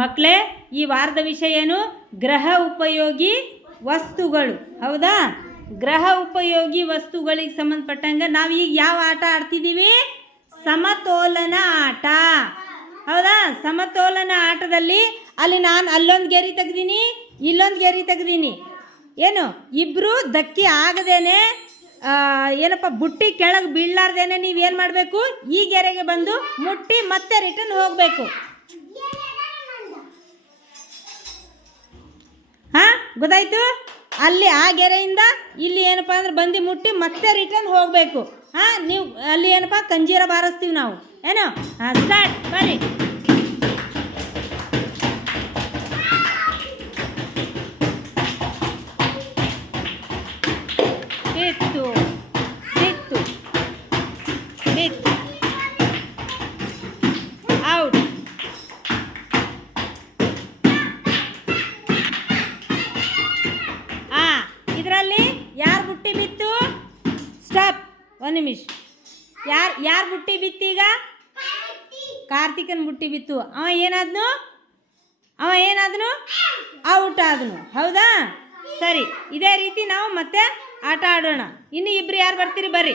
ಮಕ್ಕಳೇ, ಈ ವಾರದ ವಿಷಯ ಏನು? ಗೃಹ ಉಪಯೋಗಿ ವಸ್ತುಗಳು. ಹೌದಾ? ಗೃಹ ಉಪಯೋಗಿ ವಸ್ತುಗಳಿಗೆ ಸಂಬಂಧಪಟ್ಟಂಗೆ ನಾವೀಗ ಯಾವ ಆಟ ಆಡ್ತಿದ್ದೀವಿ? ಸಮತೋಲನ ಆಟ. ಹೌದಾ? ಸಮತೋಲನ ಆಟದಲ್ಲಿ ಅಲ್ಲಿ ನಾನು ಅಲ್ಲೊಂದು ಗೆರೆ ತೆಗ್ದೀನಿ, ಇಲ್ಲೊಂದು ಗೆರೆ ತೆಗ್ದೀನಿ. ಏನು ಇಬ್ಬರು ಧಕ್ಕೆ ಆಗದೇನೆ, ಏನಪ್ಪ ಬುಟ್ಟಿ ಕೆಳಗೆ ಬೀಳಲಾರ್ದೇನೆ ನೀವೇನು ಮಾಡಬೇಕು? ಈ ಗೆರೆಗೆ ಬಂದು ಮುಟ್ಟಿ ಮತ್ತೆ ರಿಟರ್ನ್ ಹೋಗಬೇಕು. ಗೊತ್ತಾಯ್ತು? ಅಲ್ಲಿ ಆ ಗೆರೆಯಿಂದ ಇಲ್ಲಿ ಏನಪ್ಪ ಅಂದ್ರೆ ಬಂದು ಮುಟ್ಟಿ ಮತ್ತೆ ರಿಟರ್ನ್ ಹೋಗಬೇಕು. ನೀವು ಅಲ್ಲಿ ಏನಪ್ಪ ಕಂಜೀರ ಬಾರಿಸ್ತೀವಿ ನಾವು. ಏನು? ಸ್ಟಾರ್ಟ್. ಬರ್ರಿ. ಬಿತ್ತು ಬಿತ್ತು ಬಿತ್ತು. ಔಟ್. ಇದರಲ್ಲಿ ಯಾರು ಬುಟ್ಟಿ ಬಿತ್ತು? ಸ್ಟಾಪ್. ಒಂದು ನಿಮಿಷ. ಯಾರು ಬುಟ್ಟಿ ಬಿತ್ತೀಗ? ಕಾರ್ತಿಕನ ಬುಟ್ಟಿ ಬಿತ್ತು. ಅವ ಏನಾದನು? ಔಟ್ ಆದನು. ಹೌದಾ? ಸರಿ, ಇದೇ ರೀತಿ ನಾವು ಮತ್ತೆ ಆಟ ಆಡೋಣ. ಇನ್ನು ಇಬ್ರು ಯಾರು ಬರ್ತೀರಿ? ಬರ್ರಿ.